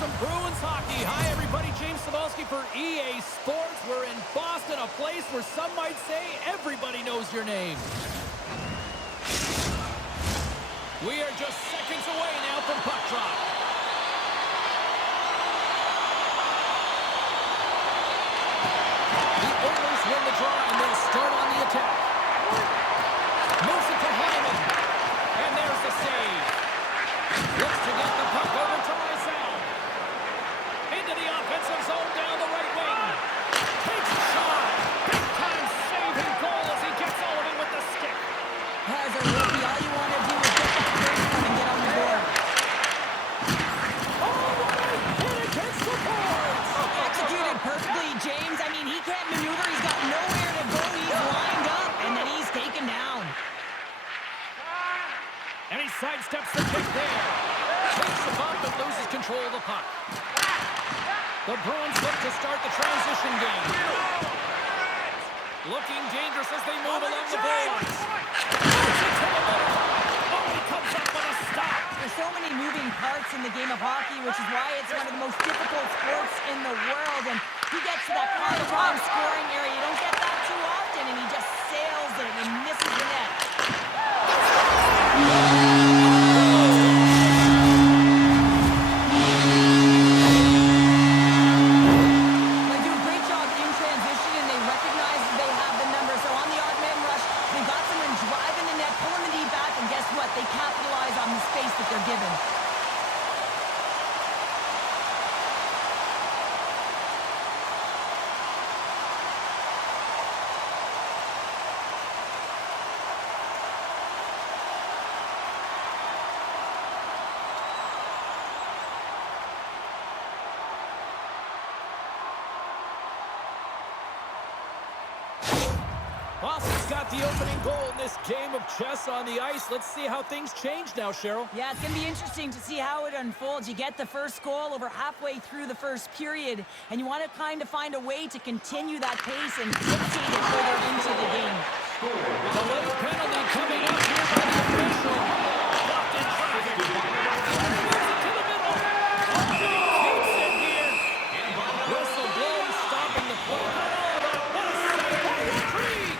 some Bruins hockey. Hi, everybody. James Cebulski for EA Sports. We're in Boston, a place where some might say everybody knows your name. We are just seconds away now from puck drop. The Oilers win the draw, and they'll start on the attack. Moves it to Hyman. And there's the save. Looks to get the puck over to Lysell. Into the offensive zone down the right wing. Takes a shot. Big time save and goal as he gets all of it with the stick. As a rookie, all you want to do is get that first one and get on the board. Oh, what a hit against the boards. Executed perfectly, James. I mean, he can't maneuver. He's got nowhere to go. He's lined up, and then he's taken down. And he sidesteps the kick there. Takes the bump and loses control of the puck. The Bruins look to start the transition game. Looking dangerous as they move along the boards. Oh, he comes up with a stop. There's so many moving parts in the game of hockey, which is why it's one of the most difficult sports in the world. And he gets to that prime scoring area. You don't get that too often, and he just sails it and misses the net. They do a great job in transition, and they recognize that they have the number. So on the odd man rush, they got someone driving the net, pulling the knee back, and guess what? They capitalize on the space that they're given. Boston's got the opening goal in this game of chess on the ice. Let's see how things change now, Cheryl. Yeah, it's going to be interesting to see how it unfolds. You get the first goal over halfway through the first period, and you want to kind of find a way to continue that pace and dictate it further into the game. The late penalty coming up here by the official. Blocked in traffic. Moves it to the middle. Oh, he keeps it here. Whistle blows, stopping the play. What a save by Retreat.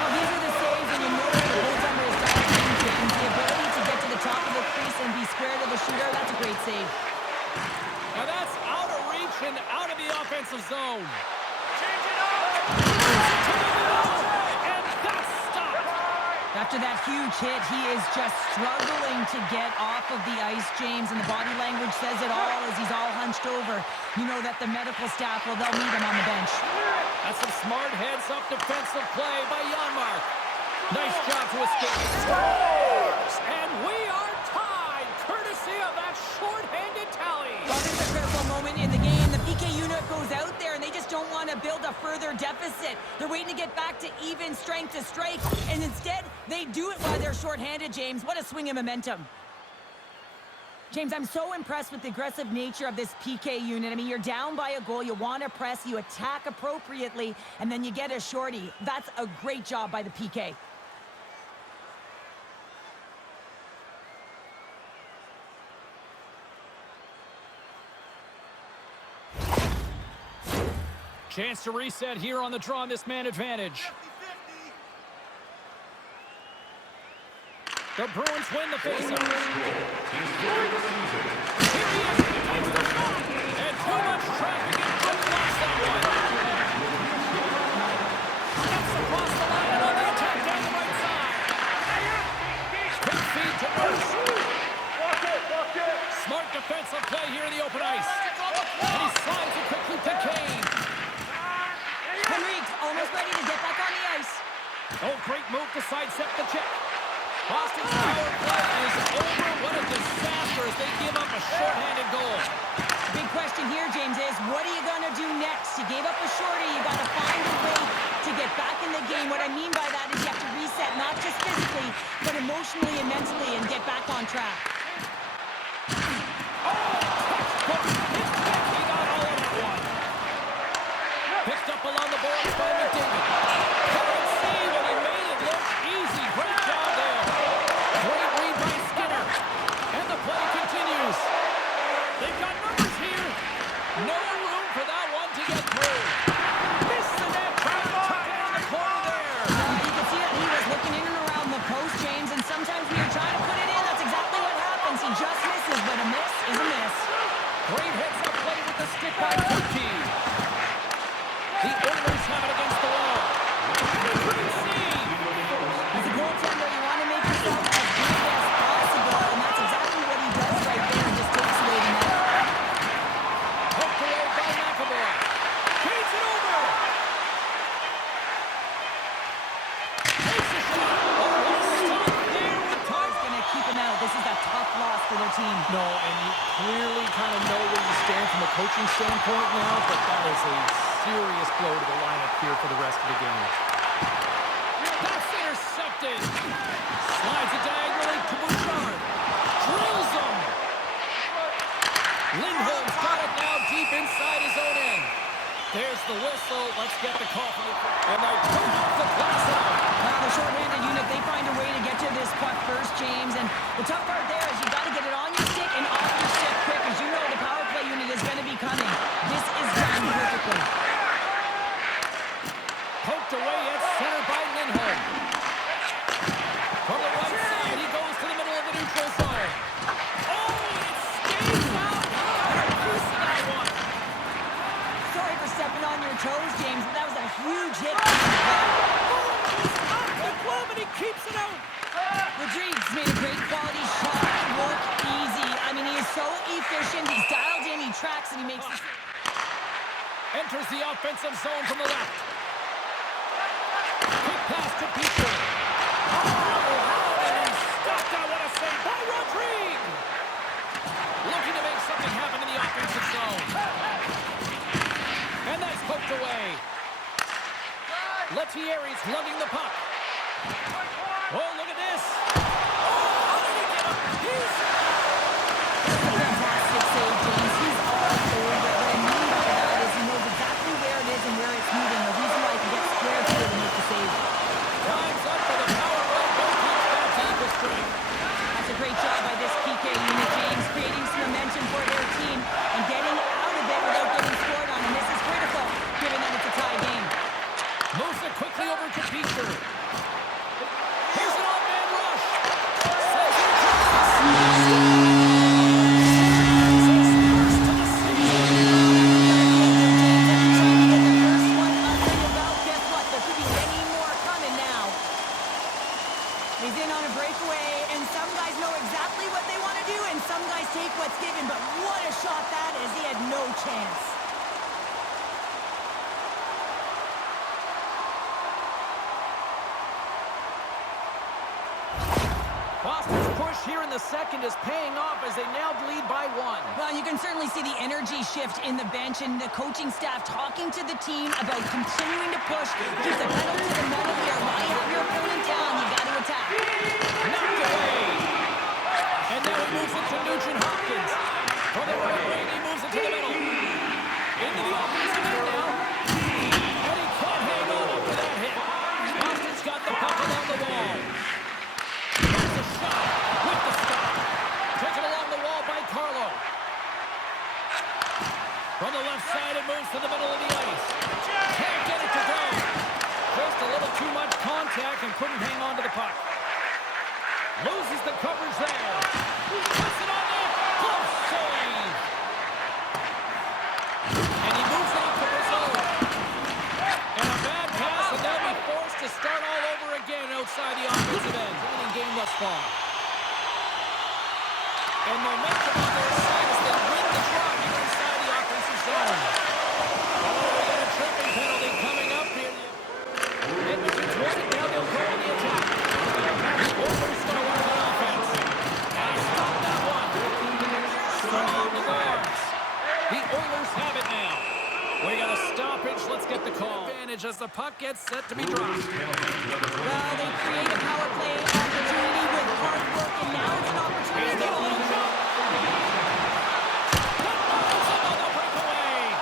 Now, these are the saves, and you know that the goaltender is diving into it. The ability to get to the top of the crease and be square to the shooter, that's a great save. And that's out of reach and out of the offensive zone. Change it up! To the middle, and that's stopped. After that huge hit, he is just struggling to get off of the ice, James, and the body language says it all as he's all hunched over. You know that the medical staff, well, they'll need him on the bench. That's some smart heads-up defensive play by Janmark. Nice job to escape. Scores! And we are tied, courtesy of that short-handed tally. Well, this is a critical moment in the game. The PK unit goes out there, and they just don't want to build a further deficit. They're waiting to get back to even strength to strike, and instead, they do it while they're short-handed, James. What a swing of momentum. James, I'm so impressed with the aggressive nature of this PK unit. I mean, you're down by a goal, you want to press, you attack appropriately, and then you get a shorty. That's a great job by the PK. Chance to reset here on the draw on this man advantage. The Bruins win the faceoff. Here he is. Takes the shot. And too much traffic and couldn't watch that one. Steps across the line and on the attack down the right side. Quick feed to Nurse. Smart defensive play here in the open ice. And he slides it quickly to Kane. Henrique almost ready to get back on the ice. Oh, great move to sidestep the check. Boston's power play is over. What a disaster as they give up a shorthanded goal. Big question here, James, is what are you going to do next? You gave up a shorty. You got to find a way to get back in the game. What I mean by that is you have to reset, not just physically, but emotionally and mentally, and get back on track. Oh, touchdown. He got all of that one. Picked up along the boards by McDavid. Couldn't see when he made it look easy. Great job there. Great read by Skinner. And the play continues. They've got number miss is a miss. Great heads-up play with the stick by Cookie. The Oilers have it against the wall. Great save. As a goaltender, you want to make yourself as big as possible, and that's exactly what he does right there. Just takes away the net. Hooked away by McAvoy. Feeds it over. Takes a shot. Oh, what a stop there with time. Going to keep him out. This is a tough loss for their team. No, and you clearly kind of know where you stand from a coaching standpoint now, but that is a serious blow to the lineup here for the rest of the game. That's intercepted. Slides it diagonally to Bouchard. Drills him. Lindholm's got it now deep inside his own end. There's the whistle. Let's get the call from the... And they turn off the glass out. The short-handed unit, they find a way to get to this puck first, James. And the tough part there is you got to get it on your stick and off your stick quick. As you know, the power play unit is going to be coming. This is done perfectly. Poked away at center by Lindholm. From the right side, he goes to the middle of the neutral zone. Oh, it skates out. That one. Sorry for stepping on your toes, James, but that was a huge hit. The glove and he keeps it out. Rodriguez made a great quality shot. Work easy. I mean, he is so efficient. He's dialed in, he tracks, and he makes the... Enters the offensive zone from the left. Quick pass to Peter. Oh, and he stopped out. What a save by Rodriguez. Looking to make something happen in the offensive zone. And that's poked away. Lettieri's lugging the puck. Oh, look at this. Oh, how did he get up? He's... Fantastic save, James. He's all over it. What I mean by that is he knows exactly where it is and where it's moving. The reason why he can get square through to make the save. Time's up for the power play. Both teams back to equal strength. That's a great job by this PK unit, James, creating some momentum for their team and getting out of it without getting scored on. And this is critical, given that it's a tie game. Moves it quickly over to Peter. Here's an off-man rush. Sends it across. First to the season. Trying to get the first one under your belt. Guess what? There could be many more coming now. He's in on a breakaway, and some guys know exactly what they want to do, and some guys take what's given. But what a shot that is. He had no chance. Boston's push here in the second is paying off as they now lead by one. Well, you can certainly see the energy shift in the bench and the coaching staff talking to the team about continuing to push. Keep the pedal to the metal here. Why have your opponent down? You got to attack. Knocked away. And now he moves it to Nugent Hopkins. From the right wing, he moves it to the middle. Into the offensive end now. And he can't hang on after that hit. Boston's got the puck along the wall. There's a shot with the stop. Taken along the wall by Carlo. From the left side, it moves to the middle of the ice. Can't get it to go. Just a little too much contact and couldn't hang on to the puck. Loses the coverage there. Puts it on there. Close save. And he moves it up to Brazil. And a bad pass, and they'll be forced to start all over again outside the offensive end. Winning game thus far. And momentum on their side as they win the draw here inside the offensive zone. Oh, we got a tripping penalty coming up here. Edmonton's won it. Now they'll go on the attack. The Oilers going to work on offense. And he stopped that one. Strong the guards. The Oilers have it now. We got a stoppage. Let's get the call. Advantage as the puck gets set to be dropped. Well, they create a power play opportunity with hard work, and now it's an opportunity Here's to a little jump. The Bruins on the breakaway.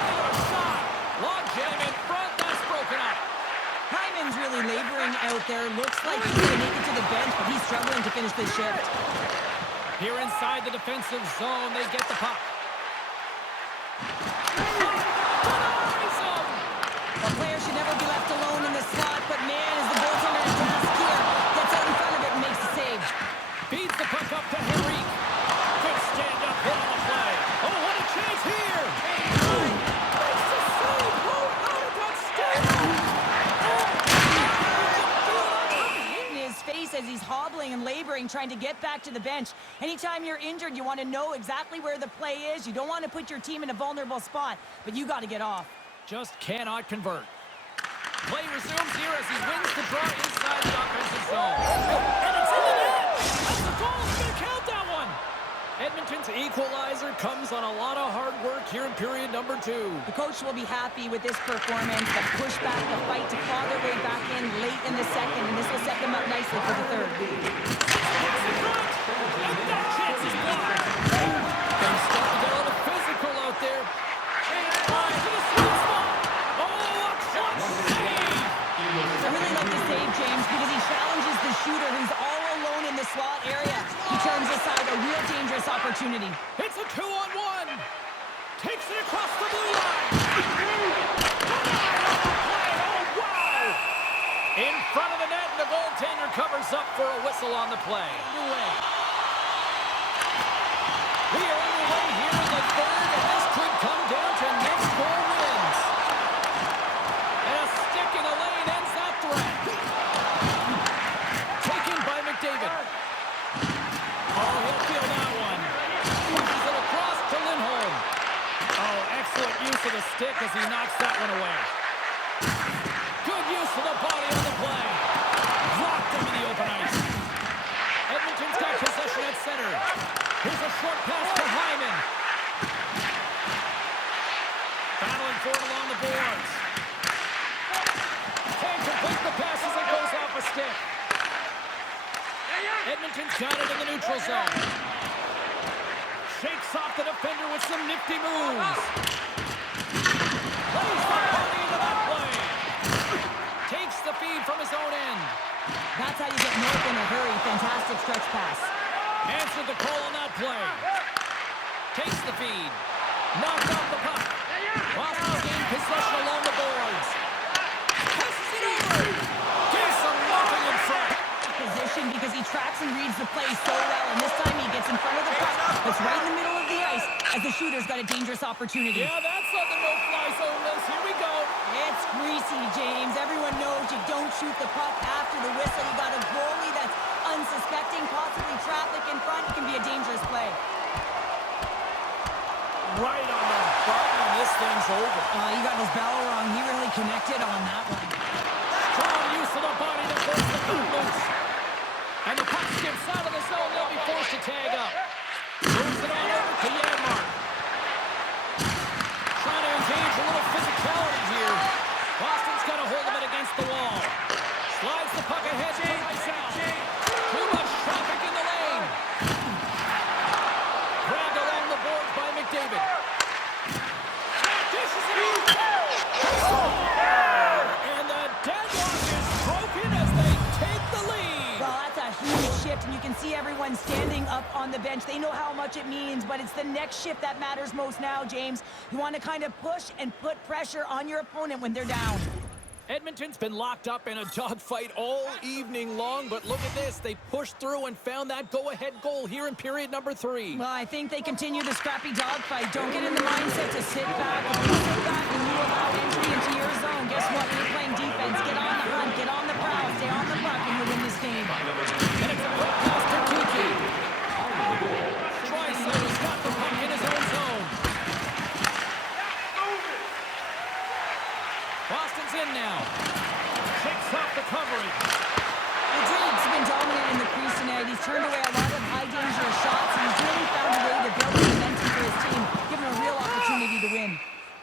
Another shot. Long jam in front. That's broken up. Hyman's really laboring out there. Looks like he's going to make it to the bench, but he's struggling to finish this shift. Here inside the defensive zone, they get the puck. A player should never be left alone in the slot, but man, is the goaltender at task here. Gets out in front of it and makes the save. Feeds as he's hobbling and laboring, trying to get back to the bench. Anytime you're injured, you want to know exactly where the play is. You don't want to put your team in a vulnerable spot, but you got to get off. Just cannot convert. Play resumes here as he wins the draw inside the offensive zone. And it's in the net! That's a goal! He's going to count that one! Edmonton's equalizer comes on a lot of hard work here in period number 2. The coach will be happy with this performance. The push back, the fight to claw their way back in late in the second, and this will set them up nicely for the third. And that chance is blocked. They're starting to get a little physical out there. And trying to the sweet spot. Oh, a clutch save! I really like the save, James, because he challenges the shooter who's all alone in the slot area. He turns aside a real dangerous opportunity. It's a 2-on-1. Takes it across the blue line. Oh, wow! In front of the net, and the goaltender covers up for a whistle on the play. We are underway here in the third, and this could come down to next goal wins. And a stick in the lane ends that threat. Taken by McDavid. Oh, he'll feel that one. Pushes it across to Lindholm. Oh, excellent use of the stick as he knocks that one away. Good use of the body on the play. Dropped him in the open ice. Edmonton's got possession at center. Here's a short pass to Hyman. Battling for it along the boards. Can't complete the pass as it goes off a stick. Edmonton's got it in the neutral zone. Shakes off the defender with some nifty moves. Plays the body into that play. Takes the feed from his own end. That's how you get north in a hurry. Fantastic stretch pass. Answered the call on that play. Takes the feed. Knocked off the puck. Boston gained possession along the boards. Passes it over. Gives some nothing in front. Position because he tracks and reads the play so well, and this time he gets in front of the puck. That's right in the middle of the ice as the shooter's got a dangerous opportunity. Yeah, that's on the no-fly zone list. Here we go. It's greasy, James. Everyone knows you don't shoot the puck after the whistle. You got a goalie that's unsuspecting, possibly traffic in front. It can be a dangerous play. Right on the button, and this thing's over. He got his bell wrong. He really connected on that one. Strong use of the body to force the puck loose. And the puck skips out of the zone. They'll be forced to tag up. Moves it on over to Janmark. Trying to engage a little physicality here. Boston's got a hold of it against the wall. Slides the puck ahead to Draisaitl. Too much traffic in the lane. Grabbed along the boards by McDavid. Dishes it out. And the deadlock is broken as they take the lead. Well, that's a huge shift, and you can see everyone standing up on the bench. They know how much it means, but it's the next shift that matters most now, James. You want to kind of push and put pressure on your opponent when they're down. Edmonton's been locked up in a dogfight all evening long, but look at this. They pushed through and found that go-ahead goal here in period number 3. Well, I think they continue the scrappy dogfight. Don't get in the mindset to sit back. If you sit back and you allow entry into your zone, guess what? You're playing defense. Get on the hunt, get on the prowl, stay on the puck, and you'll win this game. And it's a quick pass to Kiki. Draisaitl has got the puck in his own zone. Boston's in now. Shakes off the coverage. Drake's been dominant in the crease tonight. He's turned away a lot of high-danger shots, and he's really found a way to build momentum for his team, giving a real opportunity to win.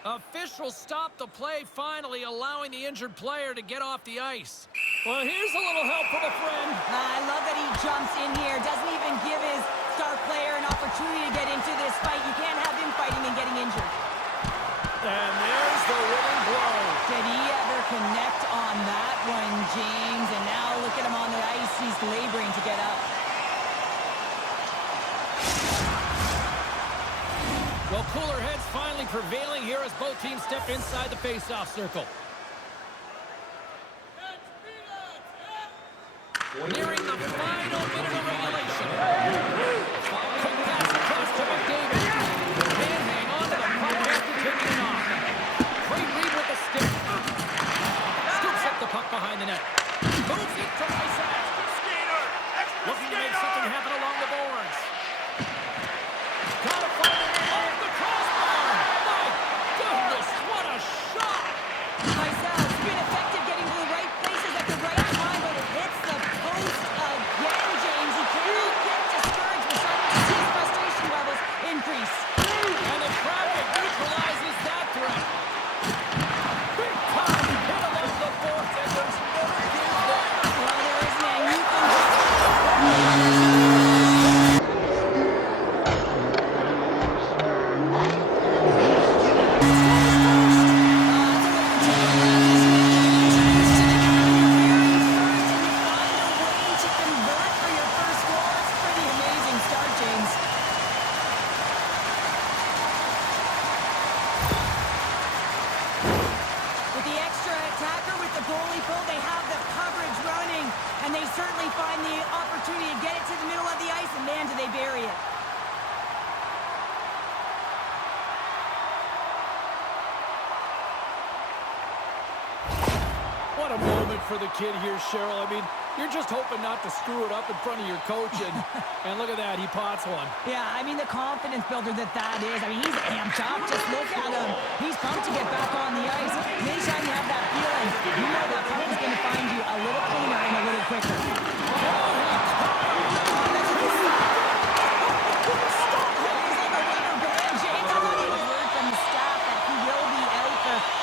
Officials stop the play finally, allowing the injured player to get off the ice. Well, here's a little help from a friend. I love that he jumps in here, doesn't even give his star player an opportunity to get into this fight. You can't have him fighting and getting injured. And there's the winning blow. Did he ever connect on that one, James? And now look at him on the ice. He's laboring to get up. Well, cooler heads finally prevailing here as both teams step inside the face-off circle. Nearing the final minute of regulation. Quick pass across to McDavid. Can't hang on to the puck after taking it off. Great read with the stick. Scoops up the puck behind the net. Moves it to Draisaitl. constantly find the opportunity to get it to the middle of the ice, and man, do they bury it. What a moment for the kid here, Cheryl. I mean, you're just hoping not to screw it up in front of your coach, and look at that, he pots one. Yeah, I mean, the confidence builder that is. I mean, he's amped up. Just look at him. He's pumped to get back on the ice. Anytime you have that feeling, you know that puck is going to find you a little cleaner and a little quicker.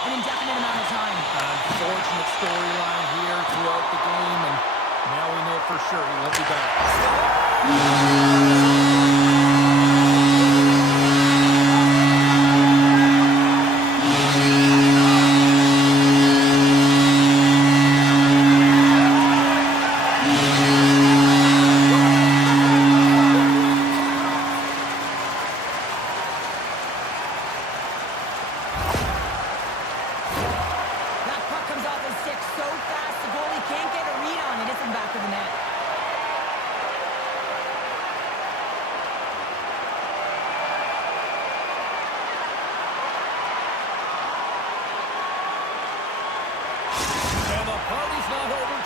An indefinite amount of time. Unfortunate storyline here throughout the game, and now we know for sure he won't be back.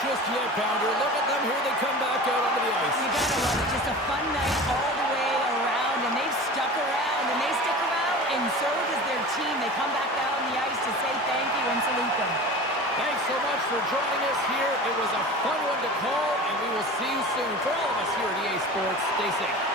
Just yet, Pounder. Look at them here. They come back out onto the ice. You gotta love it. Just a fun night all the way around, and they've stuck around, and they stick around, and so does their team. They come back out on the ice to say thank you and salute them. Thanks so much for joining us here. It was a fun one to call, and we will see you soon. For all of us here at EA Sports, stay safe.